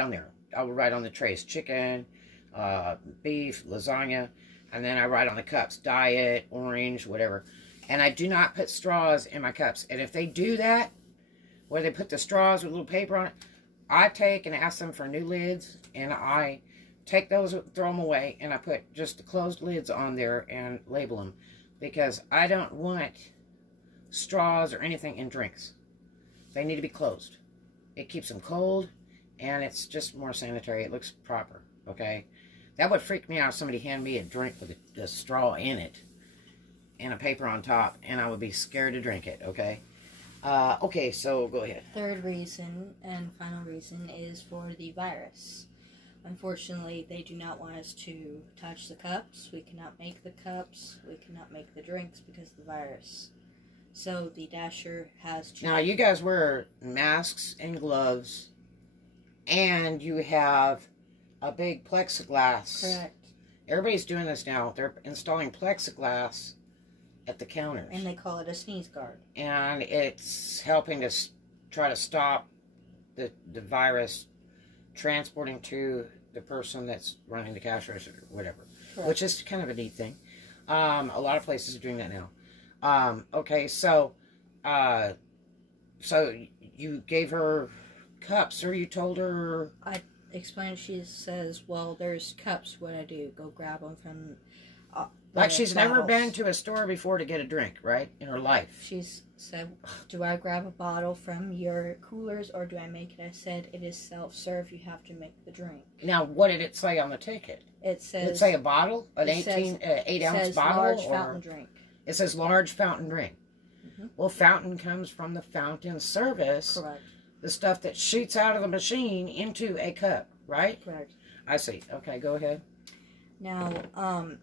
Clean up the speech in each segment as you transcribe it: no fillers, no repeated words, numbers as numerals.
on there. I will write on the trays, chicken, beef, lasagna, and then I write on the cups, diet, orange, whatever. And I do not put straws in my cups. And if they do that, where they put the straws with a little paper on it, I take and ask them for new lids, and I take those, throw them away, and I put just the closed lids on there and label them, because I don't want straws or anything in drinks. They need to be closed. It keeps them cold, and it's just more sanitary. It looks proper, okay? That would freak me out if somebody handed me a drink with a straw in it and a paper on top, and I would be scared to drink it, okay? Okay, so go ahead. Third reason and final reason is for the virus. Unfortunately, they do not want us to touch the cups. We cannot make the cups. We cannot make the drinks because of the virus. So the Dasher has to... Now, you guys wear masks and gloves, and you have a big plexiglass. Correct. Everybody's doing this now. They're installing plexiglass at the counters. And they call it a sneeze guard. And it's helping to try to stop the virus transporting to the person that's running the cash register or whatever. Correct. Which is kind of a neat thing. A lot of places are doing that now. Okay, so you gave her cups, or you told her... I explained, she says, well, there's cups. What I do? Go grab them from... like she's bottles. never been to a store before to get a drink, right? In her life. She's said, do I grab a bottle from your coolers or do I make it? I said, it is self-serve. You have to make the drink. Now, what did it say on the ticket? It says... Did it say a bottle? An 8-ounce bottle? Large fountain drink. It says large fountain drink. Mm-hmm. Well, fountain comes from the fountain service. Correct. The stuff that shoots out of the machine into a cup, right? Correct. I see. Okay, go ahead. Now,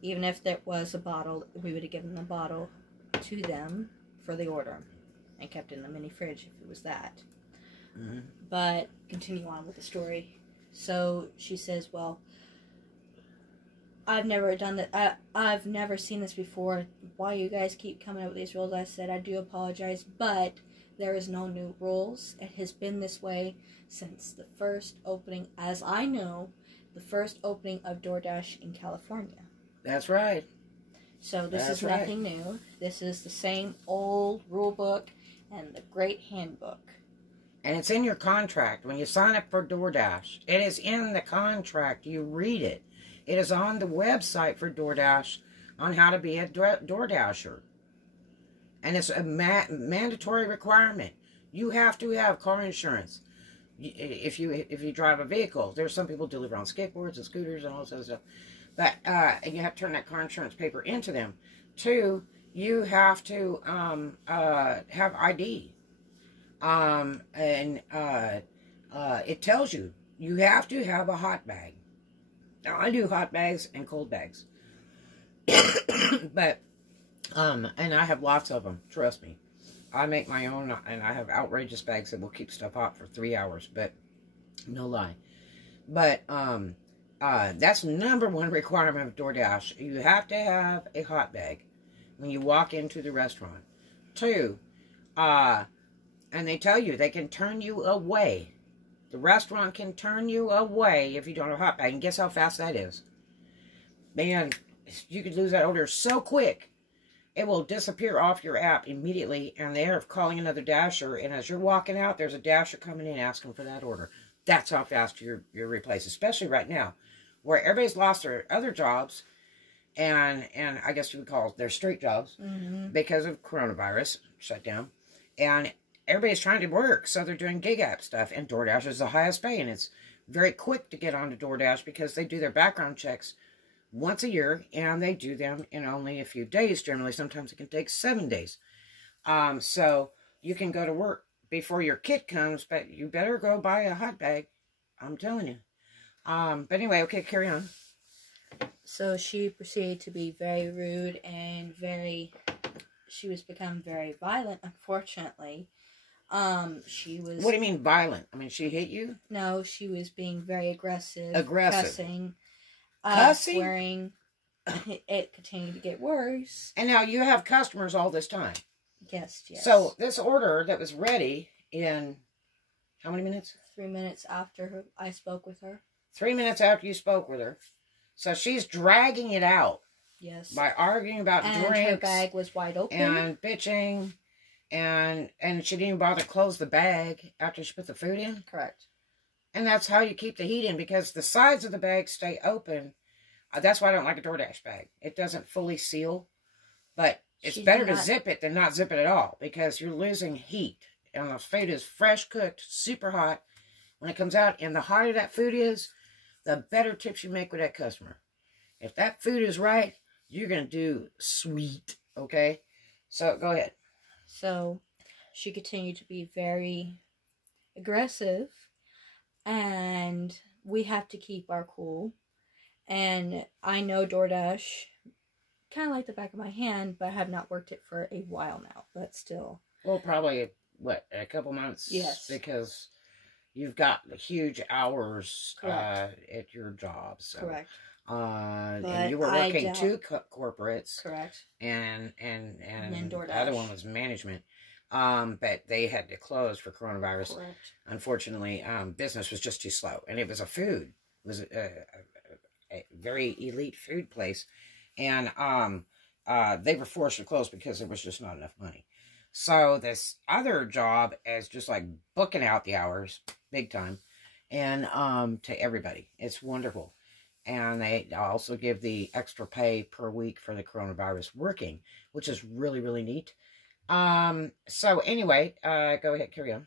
even if there was a bottle, we would have given the bottle to them for the order and kept it in the mini fridge if it was that. Mm-hmm. But continue on with the story. So she says, well, I've never done that. I've never seen this before. Why you guys keep coming up with these rules? I said, I do apologize, but there is no new rules. It has been this way since the first opening, as I know, the first opening of Doordash in California. That's right. So this is nothing new. This is the same old rule book and the great handbook. And it's in your contract. When you sign up for Doordash, it is in the contract. You read it. It is on the website for Doordash on how to be a Doordasher. And it's a mandatory requirement. You have to have car insurance. If you drive a vehicle, there's some people deliver on skateboards and scooters and all this other stuff. But you have to turn that car insurance paper into them. 2, you have to have ID. It tells you have to have a hot bag. Now, I do hot bags and cold bags. But, and I have lots of them, trust me. I make my own, and I have outrageous bags that will keep stuff hot for 3 hours, but no lie. But, that's #1 requirement of Doordash. You have to have a hot bag when you walk into the restaurant. 2, and they tell you they can turn you away. The restaurant can turn you away if you don't have a hot bag. And guess how fast that is? Man, you could lose that order so quick. It will disappear off your app immediately, and they're calling another Dasher, and as you're walking out, there's a Dasher coming in asking for that order. That's how fast you're replaced, especially right now, where everybody's lost their other jobs, and I guess you would call their straight jobs, because of coronavirus shutdown, and everybody's trying to work, so they're doing gig app stuff, and Doordash is the highest pay, and it's very quick to get onto Doordash because they do their background checks once a year, and they do them in only a few days, generally. Sometimes it can take 7 days. So you can go to work before your kid comes, but you better go buy a hot bag. I'm telling you. But anyway, okay, carry on. So she proceeded to be very rude and she was become very violent, unfortunately. She was... What do you mean violent? I mean, she hit you? No, she was being very aggressive. Aggressive. Cussing, swearing. It continued to get worse. And now you have customers all this time. Yes. So this order that was ready in how many minutes? 3 minutes after I spoke with her. 3 minutes after you spoke with her. So she's dragging it out. Yes. By arguing about drinks. And her bag was wide open. And bitching. And she didn't even bother to close the bag after she put the food in. Correct. And that's how you keep the heat in, because the sides of the bag stay open. That's why I don't like a Doordash bag. It doesn't fully seal. But it's better to zip it than not zip it at all, because you're losing heat. And the food is fresh cooked, super hot. When it comes out, and the hotter that food is, the better tips you make with that customer. If that food is right, you're going to do sweet, okay? So, go ahead. So, she continued to be very aggressive, and we have to keep our cool. And I know Doordash kind of like the back of my hand, but I have not worked it for a while now, but still. Well, probably, what, a couple months? Yes. Because you've got huge hours at your job. So. Correct. And you were working two corporates. Correct. And then Doordash. The other one was management. But they had to close for coronavirus. Correct. Unfortunately, business was just too slow. And it was a food. It was a very elite food place. And they were forced to close because there was just not enough money. So this other job is just like booking out the hours, big time. And to everybody. It's wonderful. And they also give the extra pay per week for the coronavirus working, which is really, really neat. So anyway, go ahead, carry on.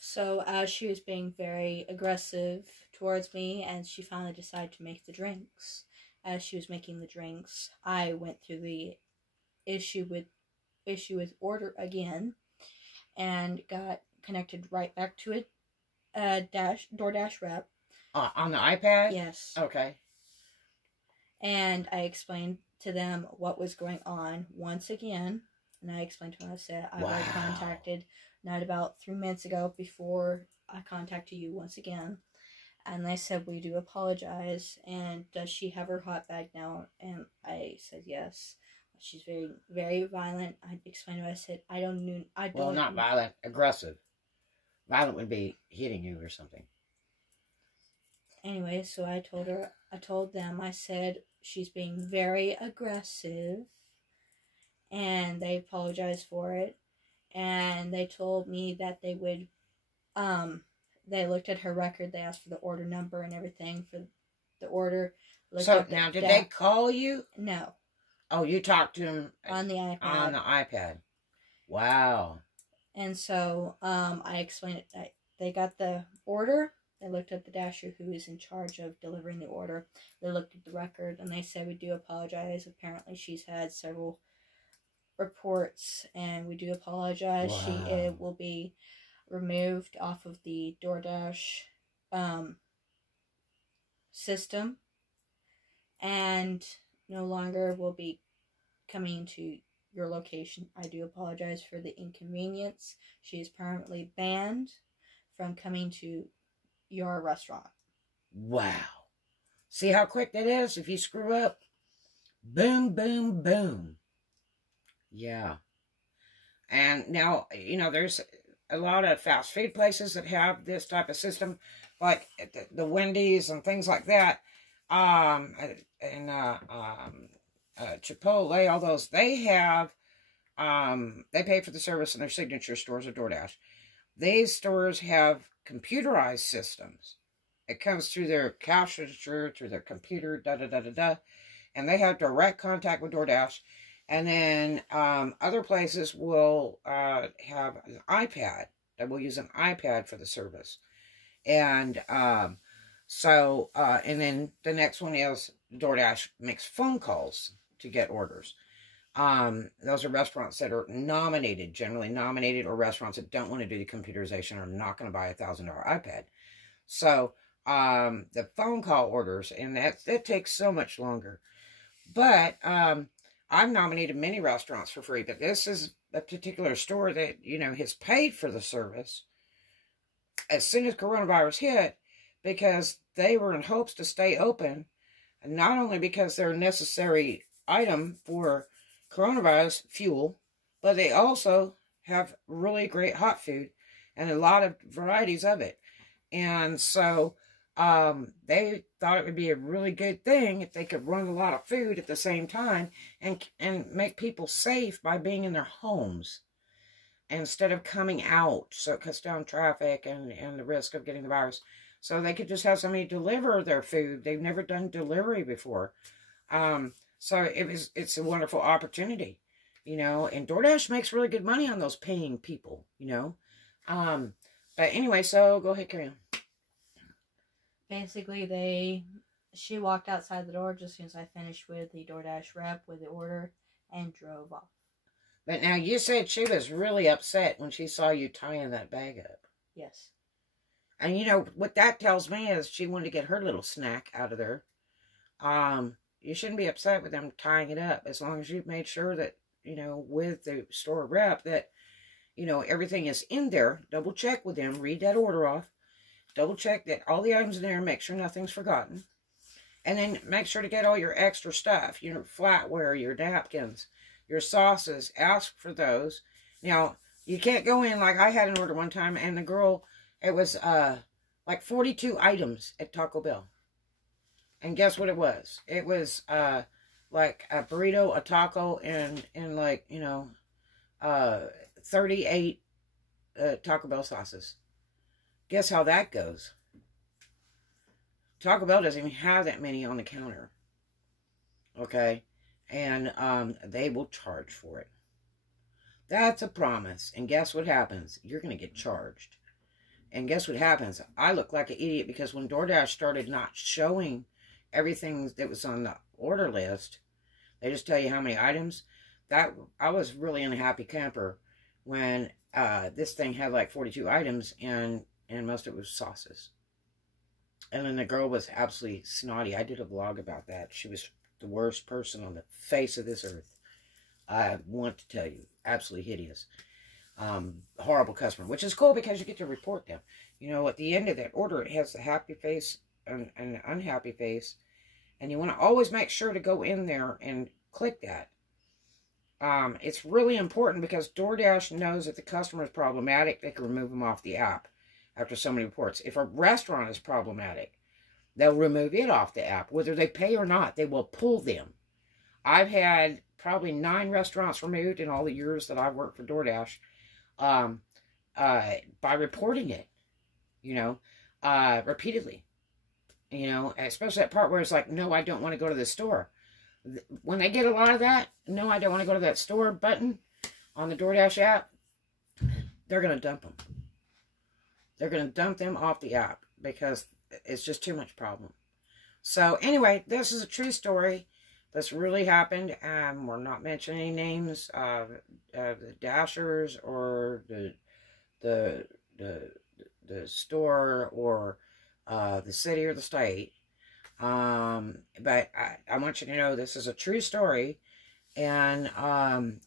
So as she was being very aggressive towards me, and she finally decided to make the drinks. As she was making the drinks, I went through the issue with order again, and got connected right back to it. Doordash rep. On the iPad? Yes. Okay. And I explained to them what was going on once again. And I explained to them, I said, I was contacted not about 3 minutes ago before I contacted you once again. And they said, we do apologize. And does she have her hot bag now? And I said, yes. She's very, very violent. I explained to her, I said, Well, not violent, aggressive. Violent would be hitting you or something. Anyway, so I told them, I said, she's being very aggressive, and they apologized for it, and they told me that they would, they looked at her record, they asked for the order number and everything for the order. So, now, did they call you? No. Oh, you talked to them on the iPad. On the iPad. Wow. And so, I explained it, they got the order. They looked at the dasher who is in charge of delivering the order. They looked at the record, and they said, we do apologize. Apparently, she's had several reports, and we do apologize. Wow. She will be removed off of the Doordash system, and no longer will be coming to your location. I do apologize for the inconvenience. She is permanently banned from coming to your restaurant. Wow. See how quick that is? If you screw up, boom, boom, boom. Yeah. And now, you know, there's a lot of fast food places that have this type of system, like the Wendy's and things like that. Chipotle, all those, they have, they pay for the service in their signature stores or DoorDash. These stores have computerized systems. It comes through their cash register, through their computer, da-da-da-da-da. And they have direct contact with DoorDash. And then other places will have an iPad. They will use an iPad for the service. And and then the next one is DoorDash makes phone calls to get orders. Those are restaurants that are generally nominated, or restaurants that don't want to do the computerization are not going to buy a $1,000 iPad. So, the phone call orders, and that takes so much longer. But, I've nominated many restaurants for free, but this is a particular store that, you know, has paid for the service as soon as coronavirus hit, because they were in hopes to stay open, and not only because they're a necessary item for coronavirus fuel, but they also have really great hot food and a lot of varieties of it. And so they thought it would be a really good thing if they could run a lot of food at the same time and make people safe by being in their homes instead of coming out. So it cuts down traffic and the risk of getting the virus. So they could just have somebody deliver their food. They've never done delivery before. So it's a wonderful opportunity, you know, and DoorDash makes really good money on those paying people, you know. But anyway, so go ahead, carry on. Basically, she walked outside the door just as soon as I finished with the DoorDash rep with the order and drove off. But now you said she was really upset when she saw you tying that bag up. Yes. And you know, what that tells me is she wanted to get her little snack out of there. You shouldn't be upset with them tying it up as long as you've made sure that, you know, with the store rep that, you know, everything is in there. Double check with them. Read that order off. Double check that all the items in there. Make sure nothing's forgotten. And then make sure to get all your extra stuff. Your flatware, your napkins, your sauces. Ask for those. Now, you can't go in like I had an order one time and the girl... It was like 42 items at Taco Bell. And guess what it was? It was like a burrito, a taco, and like, you know, 38 Taco Bell sauces. Guess how that goes? Taco Bell doesn't even have that many on the counter. Okay? And they will charge for it. That's a promise. And guess what happens? You're going to get charged. And guess what happens? I look like an idiot because when DoorDash started not showing everything that was on the order list, they just tell you how many items. That I was really in a happy camper when this thing had like 42 items and most of it was sauces. And then the girl was absolutely snotty. I did a vlog about that. She was the worst person on the face of this earth. I want to tell you, absolutely hideous. Horrible customer, which is cool because you get to report them. You know, at the end of that order, it has the happy face and the unhappy face. And you want to always make sure to go in there and click that. It's really important because DoorDash knows if the customer is problematic, they can remove them off the app after so many reports. If a restaurant is problematic, they'll remove it off the app. Whether they pay or not, they will pull them. I've had probably 9 restaurants removed in all the years that I've worked for DoorDash. By reporting it, you know, repeatedly, you know, especially that part where it's like, no, I don't want to go to the store. When they get a lot of that, no, I don't want to go to that store button on the DoorDash app, they're going to dump them. They're going to dump them off the app because it's just too much problem. So anyway, this is a true story. This really happened. We're not mentioning any names of the Dashers or the store or the city or the state. But I want you to know this is a true story, and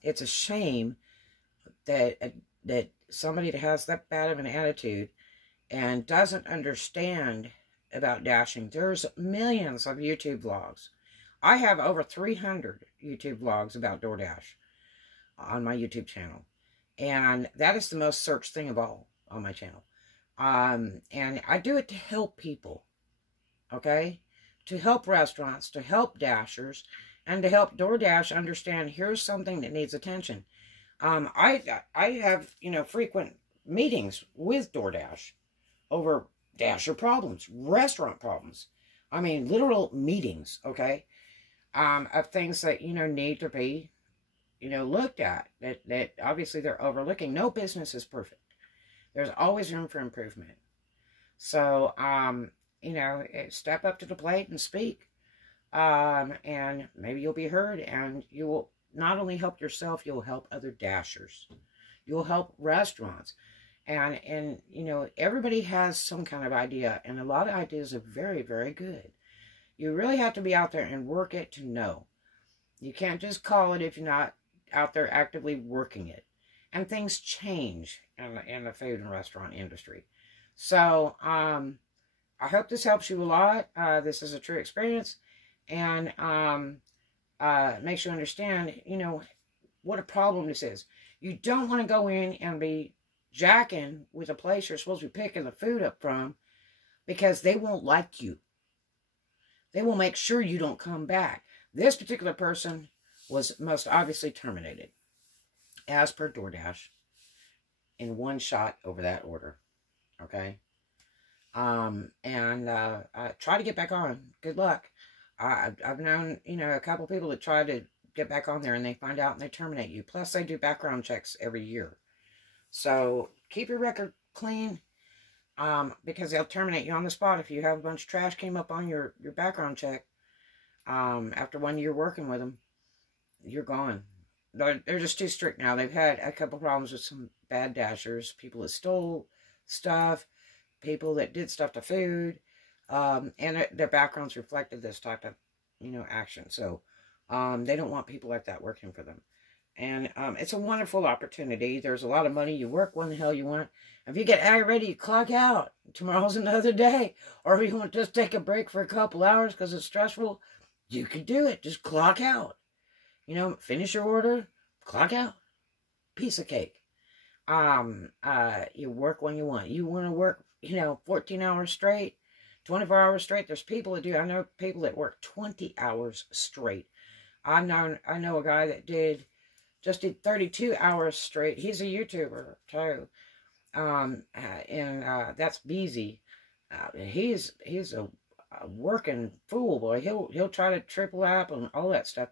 it's a shame that somebody that has that bad of an attitude and doesn't understand about dashing. There's millions of YouTube vlogs. I have over 300 YouTube vlogs about DoorDash on my YouTube channel. And that is the most searched thing of all on my channel. And I do it to help people. Okay? To help restaurants, to help dashers, and to help DoorDash understand here's something that needs attention. I have, you know, frequent meetings with DoorDash over dasher problems, restaurant problems. I mean, literal meetings, okay? Of things that, you know, need to be, you know, looked at. That obviously they're overlooking. No business is perfect. There's always room for improvement. So, you know, step up to the plate and speak. And maybe you'll be heard, and you will not only help yourself, you'll help other dashers. You'll help restaurants. And you know, everybody has some kind of idea, and a lot of ideas are very, very good. You really have to be out there and work it to know. You can't just call it if you're not out there actively working it. And things change in the food and restaurant industry. So, I hope this helps you a lot. This is a true experience. And makes you understand, you know, what a problem this is. You don't want to go in and be jacking with a place you're supposed to be picking the food up from because they won't like you. They will make sure you don't come back. This particular person was most obviously terminated, as per Doordash, in one shot over that order. Okay? Try to get back on. Good luck. I've known, a couple people that try to get back on there and they find out and they terminate you. Plus, they do background checks every year. So, keep your record clean, because they'll terminate you on the spot if you have a bunch of trash came up on your background check. After 1 year working with them, you're gone. They're just too strict now. They've had a couple problems with some bad dashers, people that stole stuff, people that did stuff to food, and their backgrounds reflected this type of, action. So, they don't want people like that working for them. And it's a wonderful opportunity. There's a lot of money. You work when the hell you want. If you get aggravated, you clock out. Tomorrow's another day. Or if you want to just take a break for a couple hours because it's stressful, you can do it. Just clock out. Finish your order, clock out. Piece of cake. You work when you want. You want to work, 14 hours straight, 24 hours straight. There's people that do. I know people that work 20 hours straight. I know a guy that just did 32 hours straight. He's a YouTuber too. That's Beezy. He's a working fool, boy. He'll try to triple lap and all that stuff.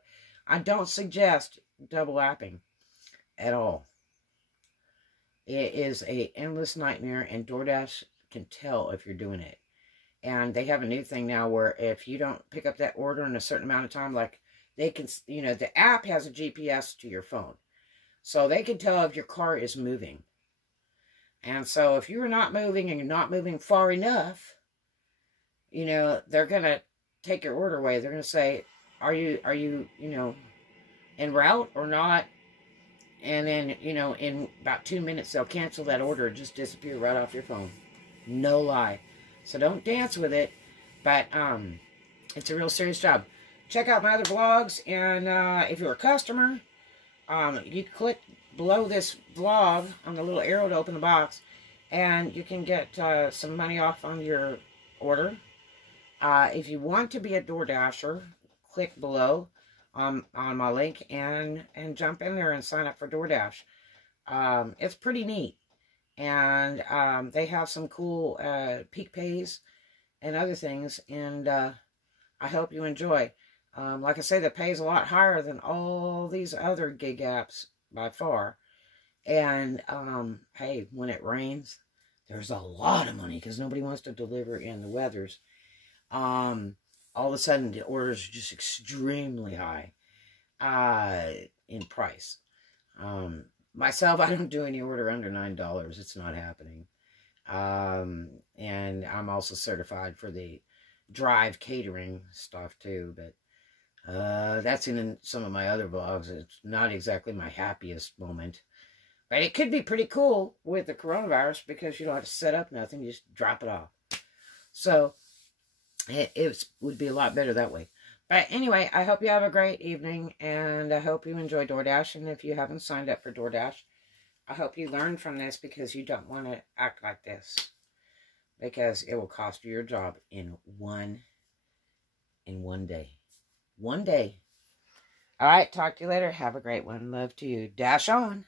I don't suggest double lapping at all. It is a endless nightmare, and DoorDash can tell if you're doing it. And they have a new thing now where if you don't pick up that order in a certain amount of time, like they can, the app has a GPS to your phone. So they can tell if your car is moving. And so if you're not moving and you're not moving far enough, they're going to take your order away. They're going to say, are you, en route or not? And then, in about 2 minutes, they'll cancel that order and just disappear right off your phone. No lie. So don't dance with it. But it's a real serious job. Check out my other vlogs. And if you're a customer, you click below this vlog on the little arrow to open the box. And you can get some money off on your order. If you want to be a DoorDasher, click below on my link and jump in there and sign up for DoorDash. It's pretty neat. And they have some cool peak pays and other things. And I hope you enjoy. Like I say, the pay is a lot higher than all these other gig apps by far. And hey, when it rains, there's a lot of money because nobody wants to deliver in the weathers. All of a sudden, the orders are just extremely high in price. Myself, I don't do any order under $9. It's not happening. And I'm also certified for the drive catering stuff too, but that's in some of my other vlogs. It's not exactly my happiest moment. But it could be pretty cool with the coronavirus because you don't have to set up nothing. You just drop it off. So it would be a lot better that way. But anyway, I hope you have a great evening, and I hope you enjoy DoorDash. And if you haven't signed up for DoorDash, I hope you learn from this because you don't want to act like this. Because it will cost you your job in one day. One day. All right, talk to you later. Have a great one. Love to you. Dash on.